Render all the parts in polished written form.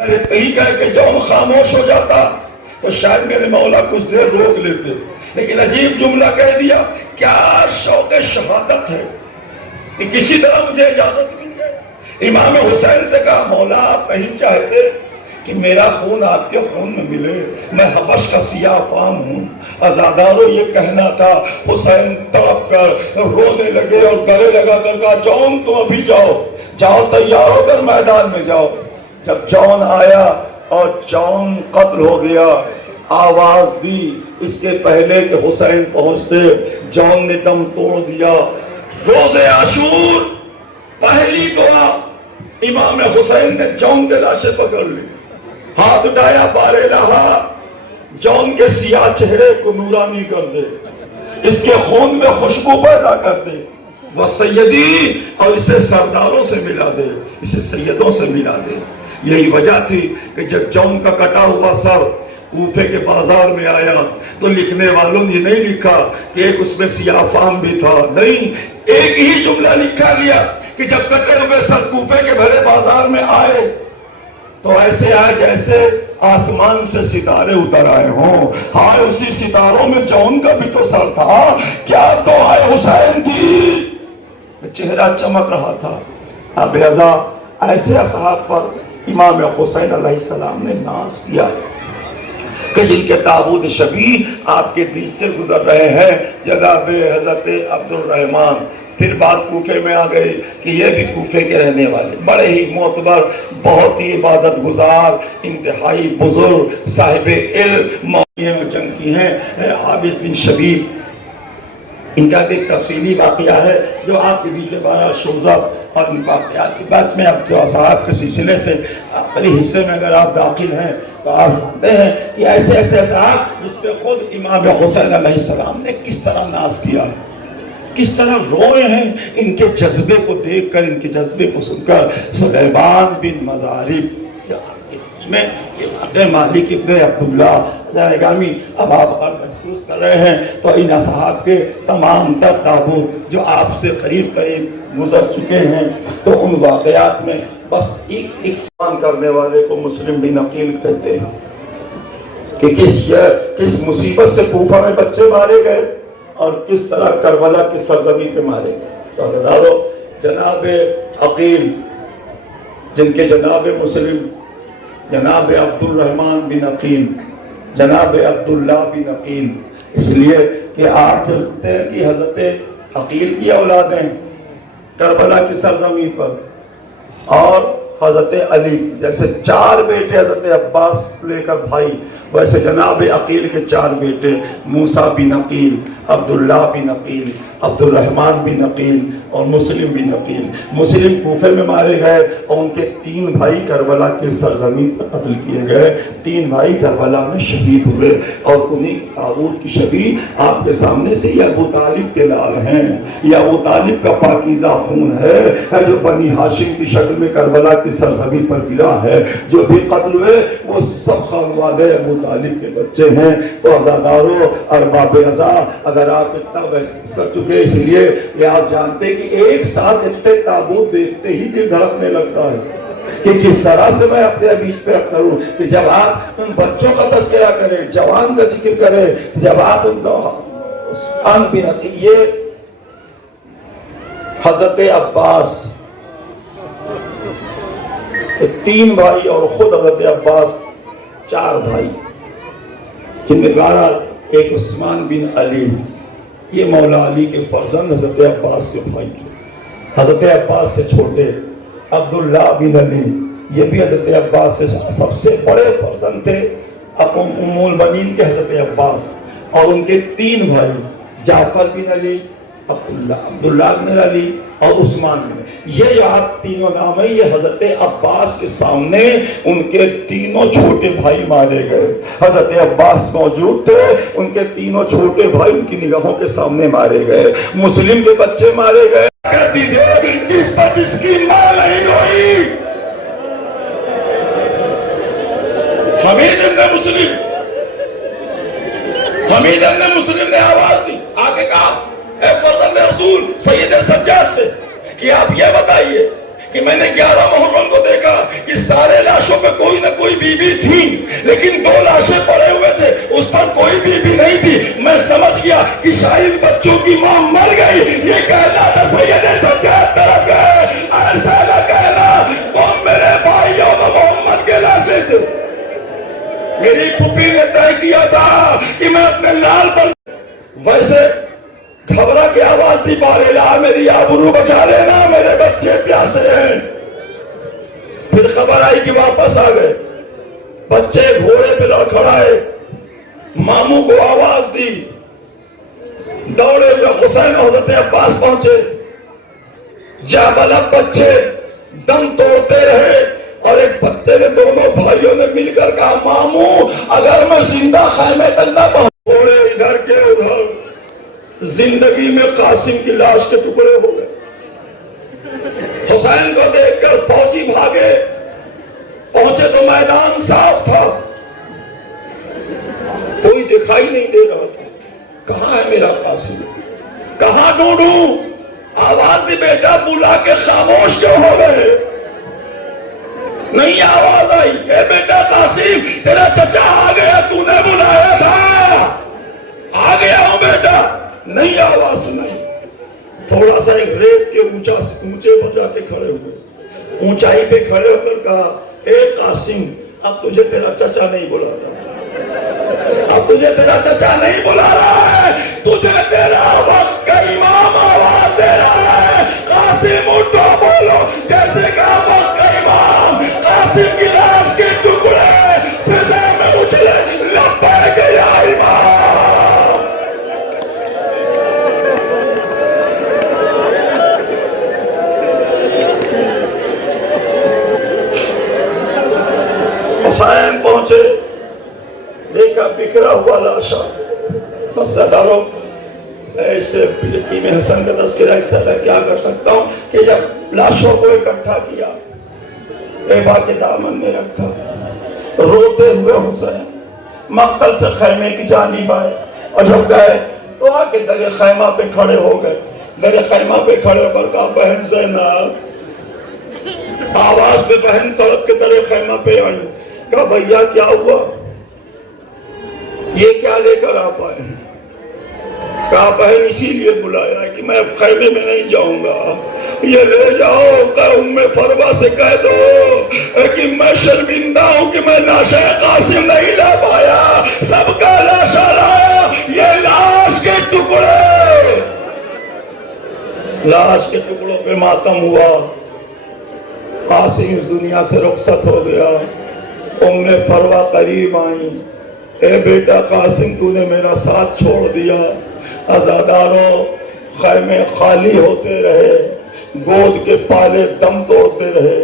یہی کہہ کہ جون خاموش ہو جاتا تو شاید میرے مولا کچھ دیر روک لیتے، لیکن عجیب جملہ کہہ دیا، کیا شوق شہادت ہے کہ کسی طرح مجھے اجازت مل جائے۔ امام حسین سے کہا مولا آپ نہیں چاہتے کہ میرا خون آپ کے خون میں ملے، میں حبش کا سیاہ فام ہوں۔ عزادارو یہ کہنا تھا، حسین تڑپ کر رونے لگے اور گلے لگا کر کہا جون تم ابھی جاؤ، جاؤ تیار ہو کر میدان میں جاؤ۔ جب جون آیا اور جون قتل ہو گیا، آواز دی اس کے پہلے کہ حسین پہنچتے، جون نے دم توڑ دیا۔ روز عاشور پہلی دعا امام حسین نے جون کے لاشیں پکڑ لی، ہاتھ اٹھایا، بار الہا جون کے سیاہ چہرے کو نورانی کر دے، اس کے خون میں خوشبو پیدا کر دے، وہ سیدی، اور اسے سرداروں سے ملا دے، اسے سیدوں سے ملا دے۔ یہی وجہ تھی کہ جب جون کا کٹا ہوا سر کوفے کے بازار میں آیا تو لکھنے والوں نے نہیں لکھا کہ ایک اس میں سیاہ فام بھی تھا، نہیں، ایک ہی جملہ لکھا گیا کہ جب کٹے ہوئے سر کوفے کے بھرے بازار میں آئے تو ایسے آئے جیسے آسمان سے ستارے اتر آئے ہوں۔ ہائے اسی ستاروں میں جون کا بھی تو سر تھا، کیا تو آئے حسین تھی، چہرہ چمک رہا تھا۔ اب رضا ایسے اصحاب پر امام حسین علیہ السلام نے ناز کیا کہ جن کے تابوت شبیہ آپ کے بیچ سے گزر رہے ہیں، جناب حضرت عبد الرحمن۔ پھر بات کوفے میں آ گئی کہ یہ بھی کوفے کے رہنے والے، بڑے ہی معتبر، بہت ہی عبادت گزار، انتہائی بزرگ، صاحب علم، جنگ کی ہیں، حابس بن شبیب۔ ان کا ایک تفصیلی واقعہ ہے جو آپ کے بیچ میں 12 شوزب اور ان واقعات کی بات میں اب جو اصحاب کے سلسلے سے اپنے حصے میں اگر آپ داخل ہیں تو آپ جانتے ہیں کہ ایسے ایسے اصحاب جس پہ خود امام حسین علیہ السلام نے کس طرح ناز کیا، کس طرح روئے ہیں ان کے جذبے کو دیکھ کر، ان کے جذبے کو سن کر۔ سلیمان بن مزارب میں مالک ابن عبداللہ گامی، اب آپ اگر محسوس کر رہے ہیں تو ان اصحاب کے تمام تر تابوت جو آپ سے قریب قریب گزر چکے ہیں، تو ان واقعات میں بس ایک سوال کرنے والے کو مسلم بن عقیل کہتے ہیں کہ کس مصیبت سے کوفہ میں بچے مارے گئے اور کس طرح کربلا کی سرزمین پہ مارے گئے۔ تو عزیزانو، جناب عقیل جن کے جناب مسلم، جناب عبد الرحمن بن عقیل، جناب عبداللہ بن عقیل، اس لیے کہ آپ جانتے ہیں کہ حضرت عقیل کی اولادیں کربلا کی سرزمین پر، اور حضرت علی جیسے 4 بیٹے حضرت عباس لے کر بھائی، ویسے جناب عقیل کے 4 بیٹے، موسیٰ بن عقیل، عبداللہ بن عقیل، عبد الرحمن بن عقیل اور مسلم بن عقیل۔ مسلم کوفے میں مارے گئے اور ان کے 3 بھائی کربلا کی سرزمین پر قتل کیے گئے۔ 3 بھائی کربلا میں شہید ہوئے، اور انہی تابوت کی شبیہ آپ کے سامنے سے یہ ابو طالب کے لال ہیں، یہ ابو طالب کا پاکیزہ خون ہے جو بنی ہاشم کی شکل میں کربلا کی سرزمین پر گرا ہے۔ جو بھی قتل ہوئے وہ سب خانوادے ابو طالب کے بچے ہیں۔ تو عزادارو، ارباب رضا، اگر آپ اتنا بحث کر چکے، اس لیے کہ آپ جانتے کہ ایک ساتھ اتنے تابوت دیکھتے ہی دل دھڑکنے لگتا ہے کہ کس طرح سے میں اپنے بیچ پہ رکھ کروں، کہ جب آپ ان بچوں کا تذکرہ کریں، جوان کا ذکر کریں، جب آپ ان کا یہ حضرت عباس 3 بھائی اور خود حضرت عباس 4 بھائی، جن میں 12 ایک عثمان بن علی، یہ مولا علی کے فرزند حضرت عباس کے بھائی تھے۔ حضرت عباس سے چھوٹے عبداللہ بن علی، یہ بھی حضرت عباس سے سب سے بڑے فرزند تھے، ام المؤمنین کے حضرت عباس، اور ان کے 3 بھائی جعفر بن علی، عبداللہ بن علی اور عثمان بن علی۔ یہ جو آپ تینوں نام ہیں، یہ حضرت عباس کے سامنے ان کے 3 چھوٹے بھائی مارے گئے۔ حضرت عباس موجود تھے، ان کے 3 چھوٹے بھائی ان کی نگاہوں کے سامنے مارے گئے۔ مسلم کے بچے مارے گئے۔ جس پر جس کی ماں نہیں روئی، حمید ابن مسلم، حمید ابن مسلم نے آواز دی، آگے کہا اے فرزند رسول سید سجاد سے کہ آپ یہ بتائیے کہ میں نے 11 محرم کو دیکھا کہ سارے لاشوں پہ کوئی نہ کوئی بی بی تھی، لیکن 2 لاشیں پڑے ہوئے تھے، اس پر کوئی بی بی نہیں تھی۔ میں سمجھ گیا کہ شاید بچوں کی ماں مر گئی۔ یہ کہنا تھا سید سجاد طرف گئے، ایسا نہ کہنا وہ میرے بھائیوں و محمد کے لاشیں تھے۔ میری پھوپھی نے طے کیا تھا کہ میں اپنے لال پر ویسے گھبرا کے آواز دی، بارے لا میری آبرو بچا لینا، میرے بچے پیاسے ہیں۔ پھر خبر آئی کہ واپس آ گئے، بچے گھوڑے پہ لڑکھڑائے، ماموں کو آواز دی، دوڑے ہوئے حسین و حضرت عباس پہنچے۔ جابلب بچے دم توڑتے رہے، اور ایک بچے نے دونوں بھائیوں نے مل کر کہا ماموں اگر میں زندہ خیمے تک نہ پہنچ، گھوڑے ادھر کے ادھر، زندگی میں قاسم کی لاش کے ٹکڑے ہو گئے۔ حسین کو دیکھ کر فوجی بھاگے، پہنچے تو میدان صاف تھا، کوئی دکھائی نہیں دے رہا تھا۔ کہاں ہے میرا قاسم؟ کہاں ڈھونڈوں؟ آواز دی بیٹا بلا کے خاموش کیوں ہو گئے؟ نہیں آواز آئی، اے بیٹا قاسم تیرا چچا آ گیا، تو نے بلایا تھا، آ گیا ہوں بیٹا۔ نہیں آواز سنائی۔ تھوڑا سا ایک ریت کے اونچے پر جا کے کھڑے ہوئے، اونچائی پہ کھڑے ہو کر کہا اے قاسم اب تجھے تیرا چچا نہیں بلا رہا، اب تجھے تیرا چچا نہیں بلا رہا ہے، تجھے تیرا وقت کا امام آواز دے رہا ہے، قاسم اٹھو بولو، جیسے کہا وقت کا امام، قاسم کی لاش کے ٹکڑے فضا میں اچھلے، لبیک یا امام۔ حسین پہنچے، دیکھا بکھرا ہوا لاشا، بس دارو ایسے یتیم حسن کا تذکرہ اس سے کیا کر سکتا ہوں کہ جب لاشوں کو اکٹھا کیا، ایبا کے دامن میں رکھا، روتے ہوئے حسین مقتل سے خیمے کی جانب آئے، اور جب گئے تو آ کے در خیمہ پہ کھڑے ہو گئے۔ در خیمہ پہ کھڑے ہو کر کہا بہن زینب، آواز پہ بہن تڑپ کے در خیمہ پہ آئی، کہا بھیا کیا ہوا، یہ کیا لے کر آپ آئے ہیں؟ کہا بہن اسی لیے بلایا ہے کہ میں اب خیمے میں نہیں جاؤں گا، یہ لے جاؤ کہ ام فروہ سے کہہ دو کہ میں شرمندہ ہوں کہ میں لاش قاسم نہیں لا پایا، سب کا لاشا لایا، یہ لاش کے ٹکڑے، لاش کے ٹکڑوں پہ ماتم ہوا۔ قاسم اس دنیا سے رخصت ہو گیا، ام فروہ قریب آئیں، اے بیٹا قاسم تو نے میرا ساتھ چھوڑ دیا۔ عزاداروں خیمے خالی ہوتے رہے، گود کے پالے دم توڑتے رہے،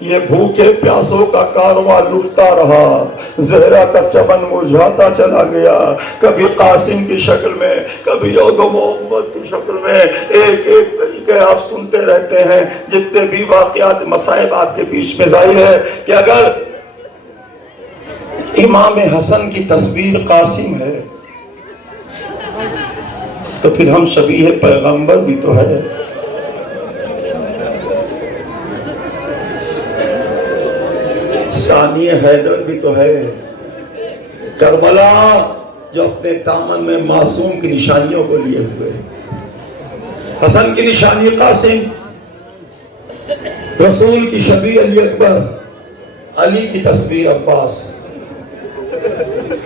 یہ بھوکے پیاسوں کا کارواں لٹتا رہا، زہرا کا چمن مرجھاتا چلا گیا، کبھی قاسم کی شکل میں، کبھی یود و محمد کی شکل میں، ایک ایک طریقے آپ سنتے رہتے ہیں۔ جتنے بھی واقعات مصائب آپ کے بیچ میں ظاہر ہے کہ اگر امام حسن کی تصویر قاسم ہے تو پھر ہم شبیہ پیغمبر بھی تو ہے۔ ثانی حیدر بھی تو ہے۔ کربلا جو اپنے دامن میں معصوم کی نشانیوں کو لیے ہوئے، حسن کی نشانی قاسم، رسول کی شبیہ علی اکبر، علی کی تصویر عباس،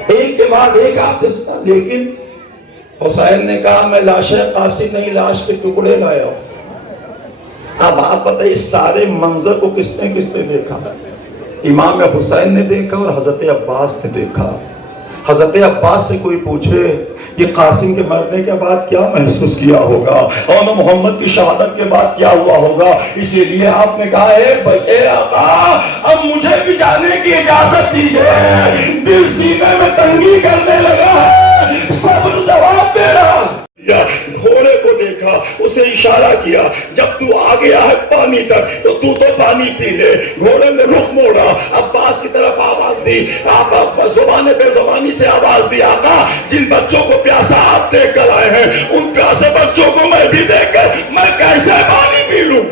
ایک کے بعد ایک آپ نے سنا۔ لیکن حسین نے کہا میں لاش قاسم نہیں، لاش کے ٹکڑے لایا ہوں۔ اب آپ بتائیے اس سارے منظر کو کس نے دیکھا؟ امام حسین نے دیکھا اور حضرت عباس نے دیکھا۔ حضرت عباس سے کوئی پوچھے یہ قاسم کے مرنے کے بعد کیا محسوس کیا ہوگا اور محمد کی شہادت کے بعد کیا ہوا ہوگا، اسی لیے آپ نے کہا اے آقا اب مجھے بھی جانے کی اجازت دیجئے، دل سینے میں تنگی کرنے لگا ہے، صبر جواب دے رہا۔ یا گھوڑے کو دیکھا، اسے اشارہ کیا جب تو آ گیا ہے پانی تک تو پانی پی لے۔ گھوڑے نے رخ موڑا، عباس کی طرف آواز دی، آپ زبان بے زبانی سے آواز دی آقا جن بچوں کو پیاسا آپ دیکھ کر آئے ہیں ان پیاسے بچوں کو میں بھی دیکھ کر میں کیسے پانی پی لوں؟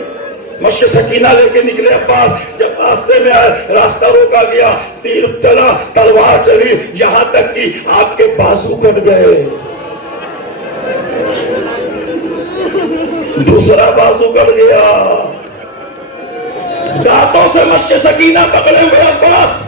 مشق سکینہ لے کے نکلے عباس، جب راستے میں آئے راستہ روکا گیا، تیر چلا، تلوار چلی، یہاں تک کہ آپ کے بازو کٹ گئے، دوسرا بازو کٹ گیا، دانتوں سے مشق سکینہ پکڑے ہوئے عباس،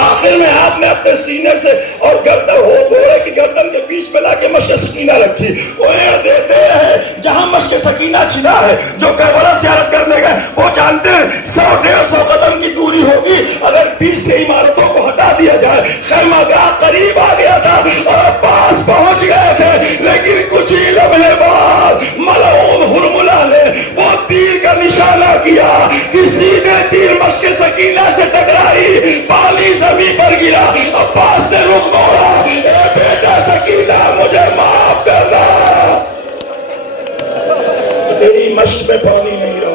آخر میں آپ نے اپنے سینے سے اور گردن ہو گھوڑے کی گردن کے بیچ میں لا کے مشق سکینہ رکھی، وہ دیتے ہیں جہاں مشق سکینہ چھنا ہے، جو کربلا زیارت کرنے گئے وہ جانتے ہیں 100-150 قدم کی دوری ہوگی، اگر بیچ سے عمارتوں کو ہٹا دیا جائے، خیمہ گاہ قریب آ گیا تھا اور عباس پہنچ گئے تھے، لیکن کچھ ہی لمحے بعد ملعون ہرملہ نے وہ تیر کا نشانہ کیا کہ سیدھے تیر مشق سکینہ سے ٹکرائی، پانی زمین پر گرا، عباس نے رخ موڑا، اے بیٹا سکینہ مجھے معاف کرنا، تیری مشق میں پانی نہیں رہا۔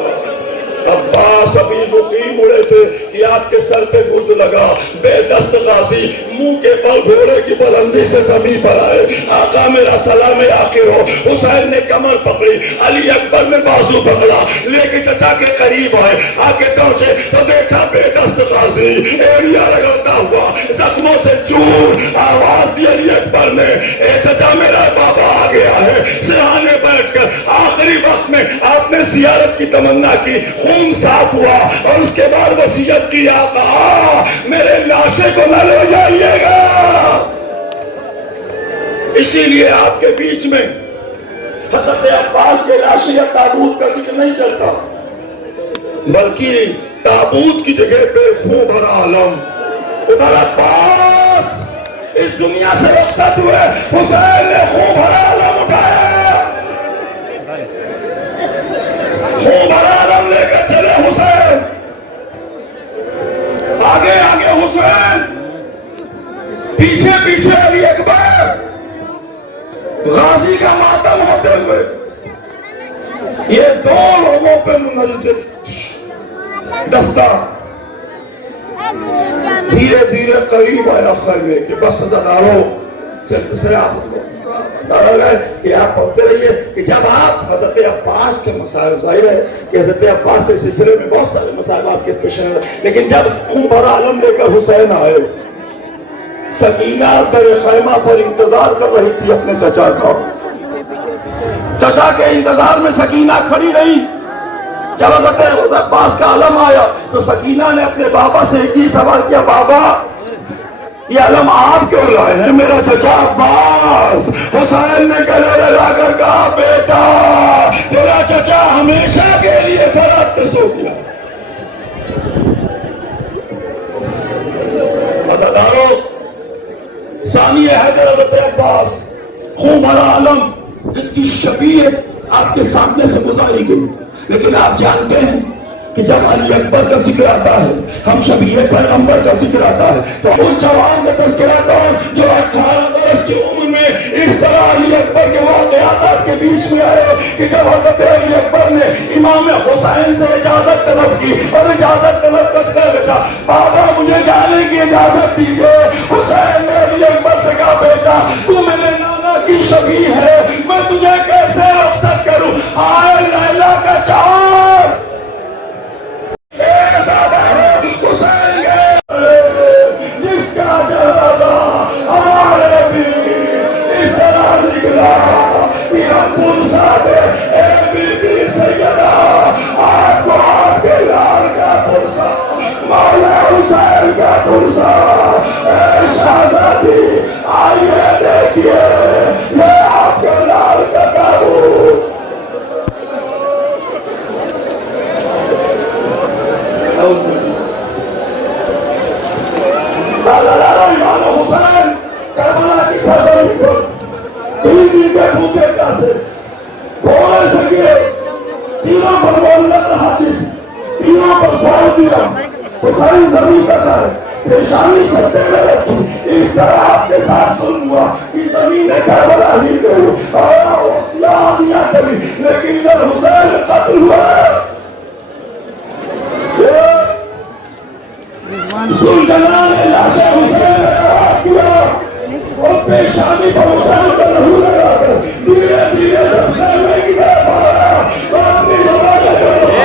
عباس ابھی رخی مڑے تھے کہ آپ کے سر پہ گرز لگا، بے دست غازی منہ کے بل گھوڑے کی بلندی سے زمین پر آئے، آقا میرا سلام آخر ہو، حسین نے کمر پکڑی، علی اکبر نے بازو پکڑا، لے کے چچا کے قریب آئے، آگے پہنچے تو دیکھا بے دست غازی ایڑیا رگڑتا ہوا، زخموں سے چور، آواز دی علی اکبر نے، اے چچا میرا بابا آ گیا ہے، سرہانے بیٹھ کر آخری وقت میں آپ نے زیارت کی تمنا کی، خون صاف ہوا اور اس کے بعد وصیت کی، آقا میرے لاشے کو نہ لے جائیے گا۔ اسی لیے آپ کے بیچ میں حضرت عباس کے لاشے یا تابوت کا ذکر نہیں چلتا، بلکہ تابوت کی جگہ پہ خون بھرا علم، ادھر عباس اس دنیا سے رخصت ہوئے، حسین نے خون بھرا علم اٹھایا، خون بھرا علم لے کر چلے حسین، آگے آگے حسین، پیچھے پیچھے علی اکبر، غازی کا ماتم ہوتے ہوئے یہ دو لوگوں پہ منحرف دستہ دھیرے دھیرے قریب آیا خیمے کے، بس عزادارو چلتے سے آپ کہ آپ پڑھتے رہیے کہ جب آپ حضرت عباس کے مسائل، ظاہر ہے کہ حضرت عباس کے سلسلے میں بہت سارے مسائل آپ کے پیش نظر، لیکن جب خون بھرا علم لے کر حسین آئے، سکینہ در خیمہ پر انتظار کر رہی تھی اپنے چچا کا، چچا کے انتظار میں سکینہ کھڑی رہی، جب حضرت عباس کا علم آیا تو سکینہ نے اپنے بابا سے ایک ہی سوال کیا، بابا یہ علم آپ کیوں لائے ہیں؟ میرا چچا عباس۔ حسین نے گلے لگا کر کہا، بیٹا تیرا چچا ہمیشہ کے لیے فرات پہ سو گیا۔ عزادارو، ثانی حیدر حضرت عباس، خون بھرا علم جس کی شبیہ آپ کے سامنے سے گزاری گئی، لیکن آپ جانتے ہیں کہ جب علی اکبر کا ذکر آتا ہے، ہم شبیہ پیغمبر کا ذکر آتا ہے، تو اس جوان کا تذکرہ آتا ہے جو 18 برس کی عمر میں اس طرح علی اکبر کے واقعات آپ کے بیچ میں آئے کہ جب حضرت علی اکبر نے امام حسین سے اجازت طلب کی اور اجازت طلب کرتے بچا، بابا مجھے جانے کی اجازت دیجئے، حسین نے علی اکبر سے کہا، بیٹا تو میرے نانا کی شبیہ ہے، میں تجھے کیسے رخصت کروں؟ آئے لیلا کا چار حسین جس کا جنازہ ہمارے بھی اس طرح نکلا کہ ہم پرسا دے، اے بی بی سیدہ آپ کو آپ کے لال کا پرسا، مولا حسین کا پرسا، اے شہزادی آئیے دیکھیے میں آپ کے لال کا تابوت۔ امام حسین کربلا کی سرزمین پر تین کے بھوکے پیاسے گھوڑے سے گرے، تینوں پر مولد رہا چیز، تینوں پر سوال دیا، حسین زمین کا کھائے، پیشانی سکتے میں رکھی، اس طرح آپ کے ساتھ سن ہوا کہ زمین کربلا ہی گئی اور وہ سیاہ دیا چلی، لیکن ادھر حسین قتل ہوا۔ سلطنان لاشے حسین نے آواز کیا اور پیشانی پر حسین پر لہو لگا کر دھیرے دھیرے جب خیمے کی طرف آیا تو اپنی زبان